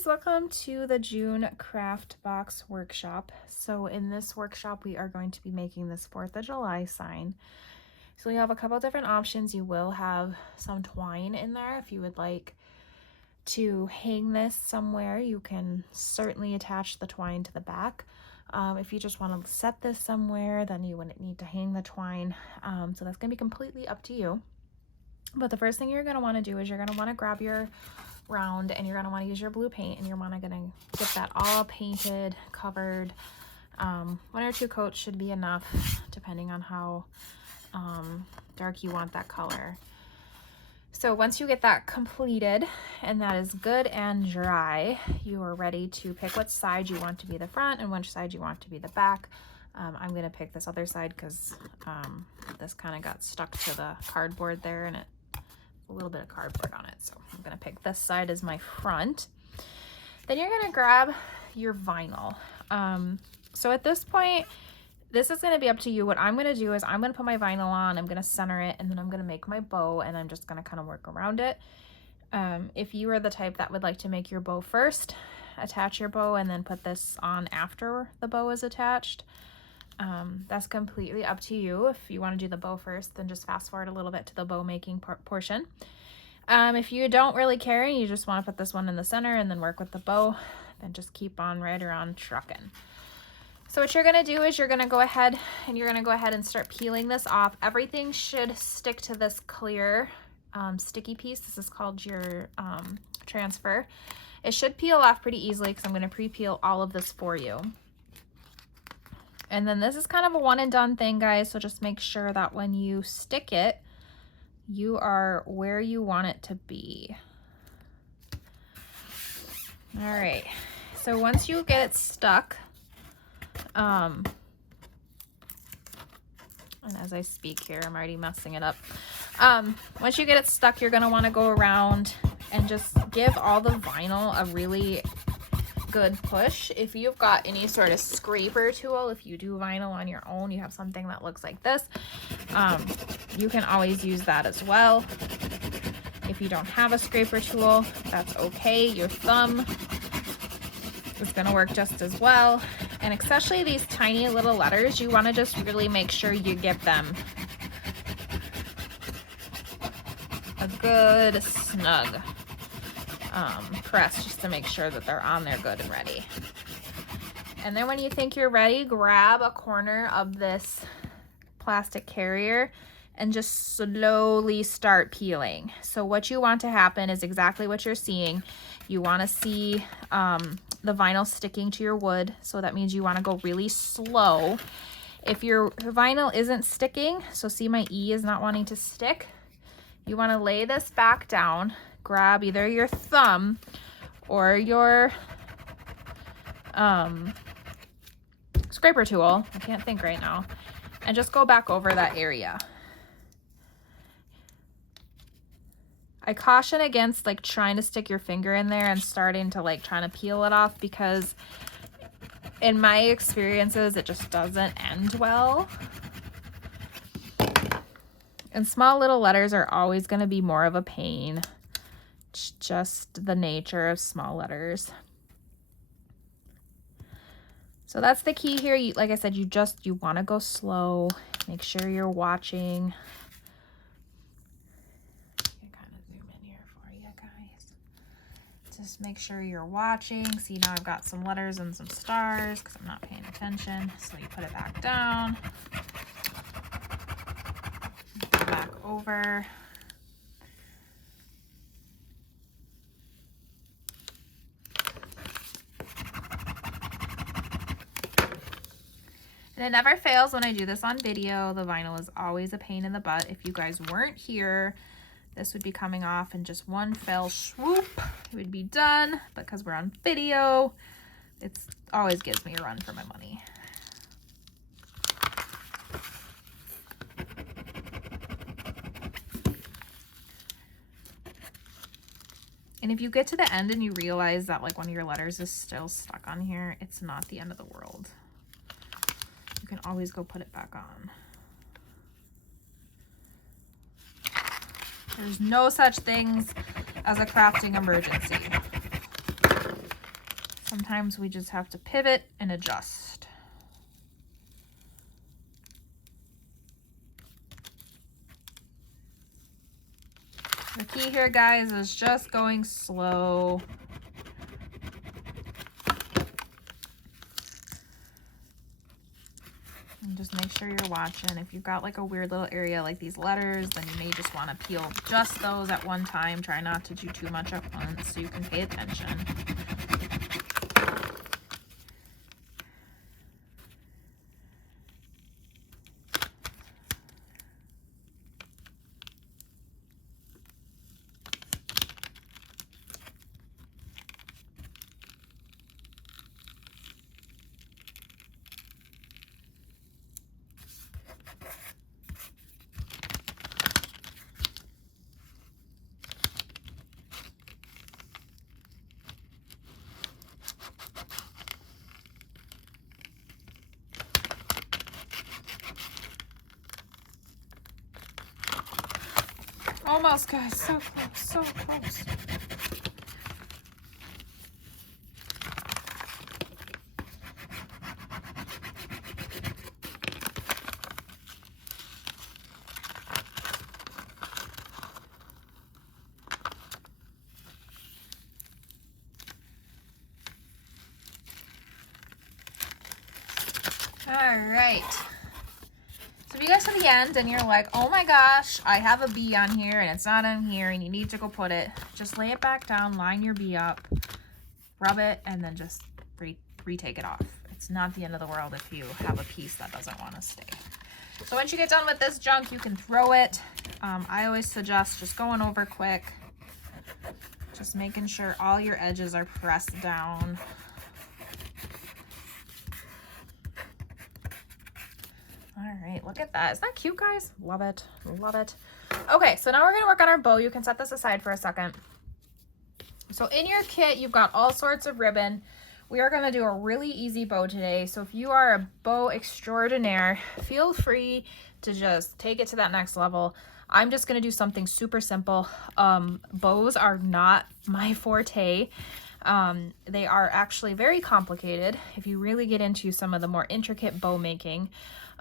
guys, welcome to the June Craft Box workshop. So in this workshop we are going to be making this 4th of July sign. So we have a couple different options. You will have some twine in there. If you would like to hang this somewhere, you can certainly attach the twine to the back. If you just want to set this somewhere, then you wouldn't need to hang the twine. So that's going to be completely up to you. But the first thing you're going to want to do is you're going to want to grab your round and you're going to want to use your blue paint, and you're going to get that all painted, covered. 1 or 2 coats should be enough depending on how dark you want that color. So once you get that completed and that is good and dry, you are ready to pick which side you want to be the front and which side you want to be the back. I'm going to pick this other side because this kind of got stuck to the cardboard there, and a little bit of cardboard on it, so I'm going to pick this side as my front. Then you're going to grab your vinyl. So at this point, this is going to be up to you. What I'm going to do is I'm going to put my vinyl on, I'm going to center it, and then I'm going to make my bow, and I'm just going to kind of work around it. If you are the type that would like to make your bow first, attach your bow, and then put this on after the bow is attached, that's completely up to you. If you want to do the bow first, then just fast forward a little bit to the bow making portion. If you don't really care and you just want to put this one in the center and then work with the bow, then just keep on right around trucking. So what you're going to do is you're going to go ahead and start peeling this off. Everything should stick to this clear sticky piece. This is called your transfer. It should peel off pretty easily because I'm going to pre-peel all of this for you. And then this is kind of a one and done thing, guys, so just make sure that when you stick it, you are where you want it to be. All right, so once you get it stuck, and as I speak here, I'm already messing it up. Once you get it stuck, you're gonna wanna go around and just give all the vinyl a really good push. If you've got any sort of scraper tool, if you do vinyl on your own, you have something that looks like this, you can always use that as well. If you don't have a scraper tool, that's okay. Your thumb is going to work just as well. And especially these tiny little letters, you want to just really make sure you give them a good snug press, just to make sure that they're on there good and ready. And then when you think you're ready, grab a corner of this plastic carrier and just slowly start peeling. So what you want to happen is exactly what you're seeing. You want to see the vinyl sticking to your wood, so that means you want to go really slow. If your vinyl isn't sticking, so see my E is not wanting to stick, you want to lay this back down, grab either your thumb or your scraper tool, I can't think right now, and just go back over that area. I caution against like trying to stick your finger in there and starting to like trying to peel it off, because in my experiences it just doesn't end well. And small little letters are always going to be more of a pain. It's just the nature of small letters. So that's the key here. Like I said, you want to go slow. Make sure you're watching. I can kind of zoom in here for you guys. Just make sure you're watching. See, now I've got some letters and some stars because I'm not paying attention. So you put it back down. Go back over. And it never fails when I do this on video. The vinyl is always a pain in the butt. If you guys weren't here, this would be coming off in just one fell swoop. It would be done, but because we're on video, it always gives me a run for my money. And if you get to the end and you realize that like one of your letters is still stuck on here, it's not the end of the world. You can always go put it back on. There's no such things as a crafting emergency. Sometimes we just have to pivot and adjust. The key here, guys, is just going slow. And just make sure you're watching. If you've got like a weird little area like these letters, then you may just want to peel just those at one time. Try not to do too much at once so you can pay attention. Almost, guys. So close, so close. All right. So if you guys to the end and you're like, oh my gosh, I have a bee on here and it's not on here and you need to go put it, just lay it back down, line your bee up, rub it, and then just retake it off. It's not the end of the world if you have a piece that doesn't want to stay. So once you get done with this junk, you can throw it. I always suggest just going over quick, just making sure all your edges are pressed down. All right, look at that. Isn't that cute, guys? Love it. Love it. Okay, so now we're going to work on our bow. You can set this aside for a second. So in your kit, you've got all sorts of ribbon. We are going to do a really easy bow today. So if you are a bow extraordinaire, feel free to just take it to that next level. I'm just going to do something super simple. Bows are not my forte. They are actually very complicated. If you really get into some of the more intricate bow making,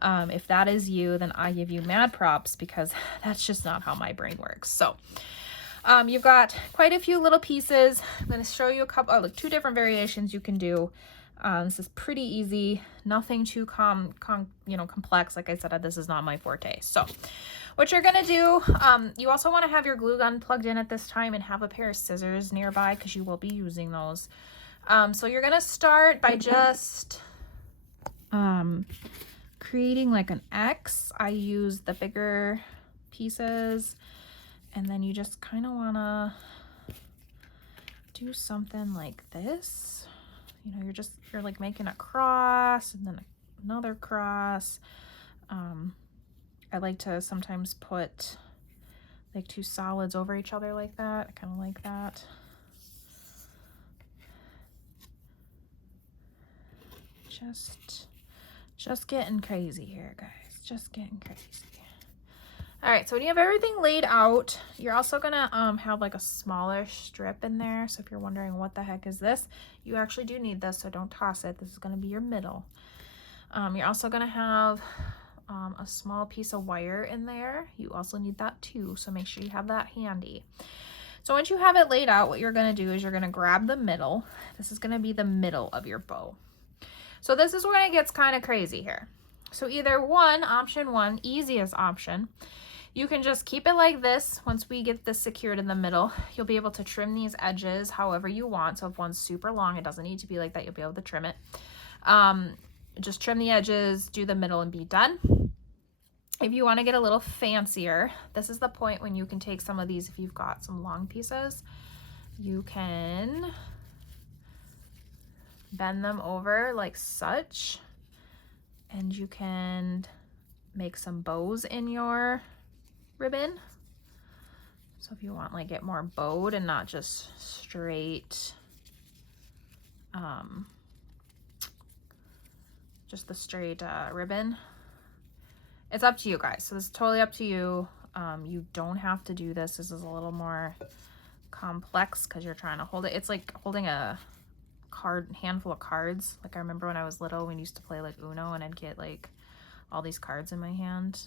if that is you, then I give you mad props because that's just not how my brain works. So you've got quite a few little pieces. I'm going to show you a couple, like 2 different variations you can do. This is pretty easy, nothing too complex. Like I said, this is not my forte. So what you're going to do, you also want to have your glue gun plugged in at this time and have a pair of scissors nearby because you will be using those. So you're going to start by just creating like an X. I use the bigger pieces, and then you just kind of want to do something like this. You know, you're like making a cross and then another cross. I like to sometimes put like 2 solids over each other like that. I kind of like that. Just getting crazy here, guys. Just getting crazy. All right, so when you have everything laid out, you're also gonna have like a smaller strip in there. So if you're wondering what the heck is this, you actually do need this, so don't toss it. This is gonna be your middle. You're also gonna have a small piece of wire in there. You also need that too, so make sure you have that handy. So once you have it laid out, what you're gonna do is you're gonna grab the middle. This is gonna be the middle of your bow. So this is where it gets kind of crazy here. So either option one, easiest option, you can just keep it like this. Once we get this secured in the middle, you'll be able to trim these edges however you want. So if one's super long, it doesn't need to be like that. You'll be able to trim it. Just trim the edges, do the middle, and be done. If you want to get a little fancier, this is the point when you can take some of these, if you've got some long pieces, you can bend them over like such, and you can make some bows in your ribbon. So if you want like it more bowed and not just straight, just the straight ribbon, it's up to you guys. So this is totally up to you. You don't have to do this. This is a little more complex because you're trying to hold it. It's like holding a handful of cards. Like I remember when I was little, we used to play like Uno and I'd get like all these cards in my hand.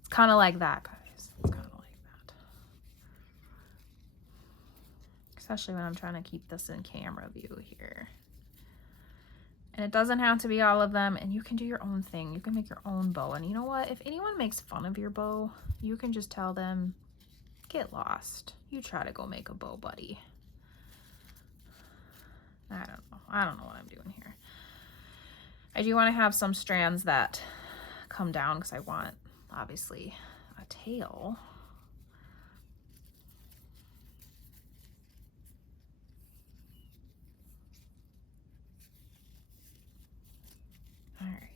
It's kind of like that, guys. It's kind of like that. Especially when I'm trying to keep this in camera view here. And it doesn't have to be all of them, and you can do your own thing. You can make your own bow. And you know what? If anyone makes fun of your bow, you can just tell them, get lost. You try to go make a bow, buddy. I don't know. I don't know what I'm doing here. I do want to have some strands that come down because I want, obviously, a tail. All right.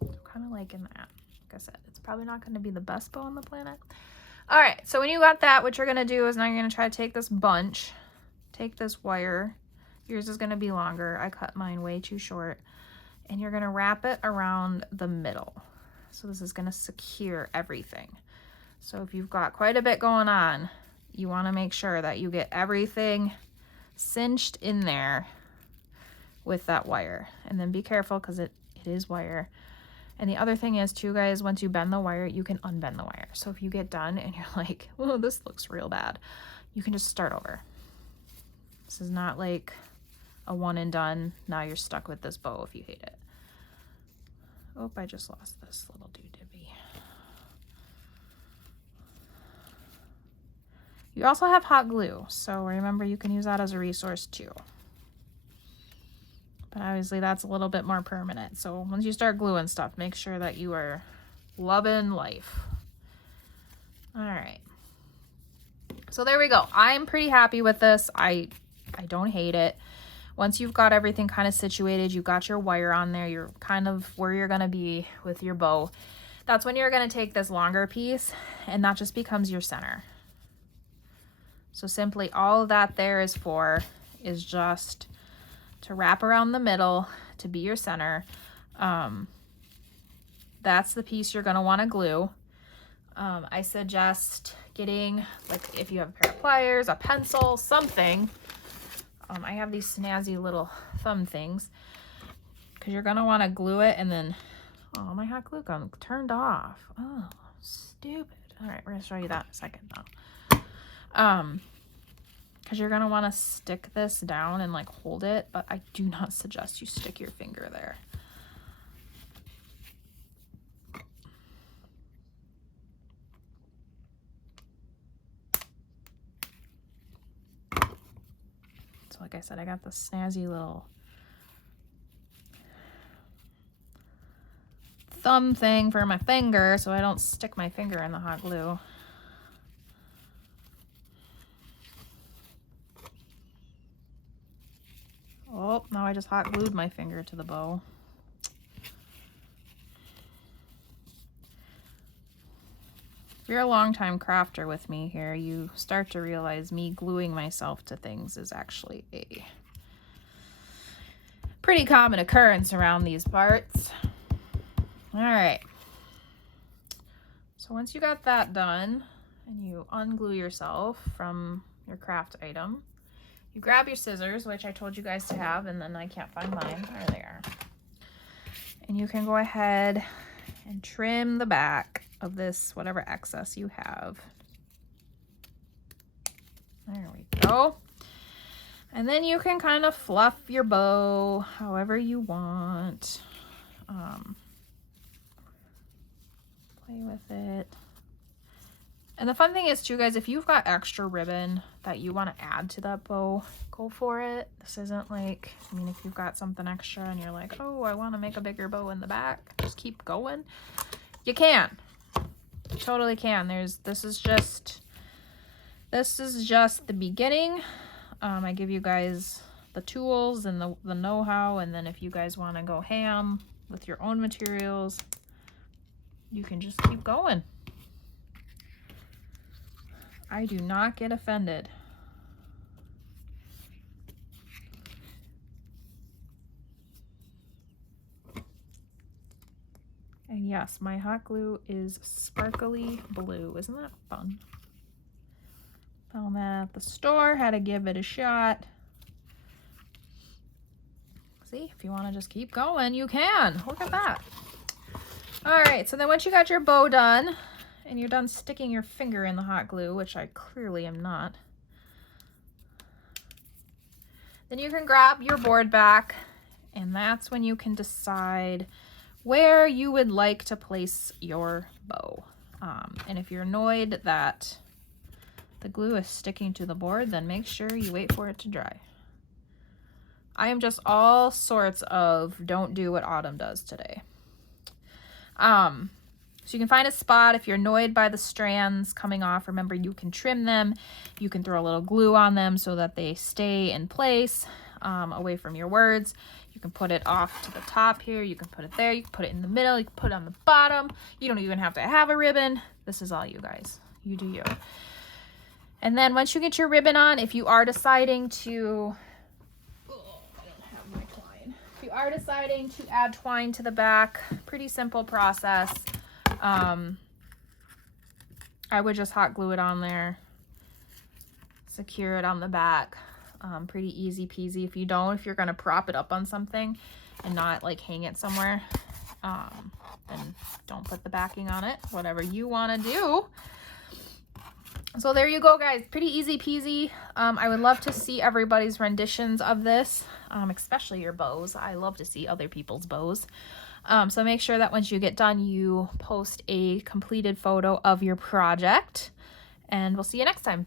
So kind of liking that. Like I said, it's probably not going to be the best bow on the planet. All right. So when you got that, what you're going to do is now you're going to try to take this bunch, take this wire. Yours is going to be longer. I cut mine way too short. And you're going to wrap it around the middle. So this is going to secure everything. So if you've got quite a bit going on, you want to make sure that you get everything cinched in there with that wire. And then be careful because it is wire. And the other thing is too, guys, once you bend the wire, you can unbend the wire. So if you get done and you're like, oh, this looks real bad, you can just start over. This is not like a one and done. Now you're stuck with this bow if you hate it. Oh, I just lost this little doohickey. You also have hot glue, so remember you can use that as a resource too. But obviously that's a little bit more permanent. So once you start gluing stuff, make sure that you are loving life. All right. So there we go. I'm pretty happy with this. I don't hate it. Once you've got everything kind of situated, you've got your wire on there, you're kind of where you're going to be with your bow. That's when you're going to take this longer piece and that just becomes your center. So simply all that there is for is just to wrap around the middle to be your center. That's the piece you're going to want to glue. I suggest getting, like, if you have a pair of pliers, a pencil, something. I have these snazzy little thumb things because you're going to want to glue it and then, oh, my hot glue gun turned off. Oh, stupid. All right, we're going to show you that in a second though. Because you're going to want to stick this down and like hold it, but I do not suggest you stick your finger there. So like I said, I got this snazzy little thumb thing for my finger so I don't stick my finger in the hot glue. Oh, now I just hot glued my finger to the bow. If you're a longtime crafter with me here, you start to realize me gluing myself to things is actually a pretty common occurrence around these parts. All right. So once you got that done and you unglue yourself from your craft item, you grab your scissors, which I told you guys to have, and then I can't find mine. There they are. And you can go ahead and trim the back of this, whatever excess you have. There we go. And then you can kind of fluff your bow however you want. Play with it. And the fun thing is too, guys, if you've got extra ribbon that you want to add to that bow, go for it. This isn't like, I mean, if you've got something extra and you're like, oh, I want to make a bigger bow in the back, just keep going. You can. You totally can. This is just the beginning. I give you guys the tools and the know-how, and then if you guys want to go ham with your own materials, you can just keep going. I do not get offended. And yes, my hot glue is sparkly blue. Isn't that fun? Found that at the store, had to give it a shot. See, if you want to just keep going, you can. Look at that. All right, so then once you got your bow done and you're done sticking your finger in the hot glue, which I clearly am not, then you can grab your board back, and that's when you can decide where you would like to place your bow. And if you're annoyed that the glue is sticking to the board, then make sure you wait for it to dry. I am just all sorts of don't do what Autumn does today. So you can find a spot. If you're annoyed by the strands coming off, remember you can trim them. You can throw a little glue on them so that they stay in place, away from your words. You can put it off to the top here. You can put it there. You can put it in the middle. You can put it on the bottom. You don't even have to have a ribbon. This is all you guys. You do you. And then once you get your ribbon on, if you are deciding to, if you are deciding to add twine to the back, pretty simple process. I would just hot glue it on there, secure it on the back. Pretty easy peasy. If you're going to prop it up on something and not like hang it somewhere, then don't put the backing on it, whatever you want to do. So there you go, guys. Pretty easy peasy. I would love to see everybody's renditions of this, especially your bows. I love to see other people's bows. So make sure that once you get done, you post a completed photo of your project, and we'll see you next time.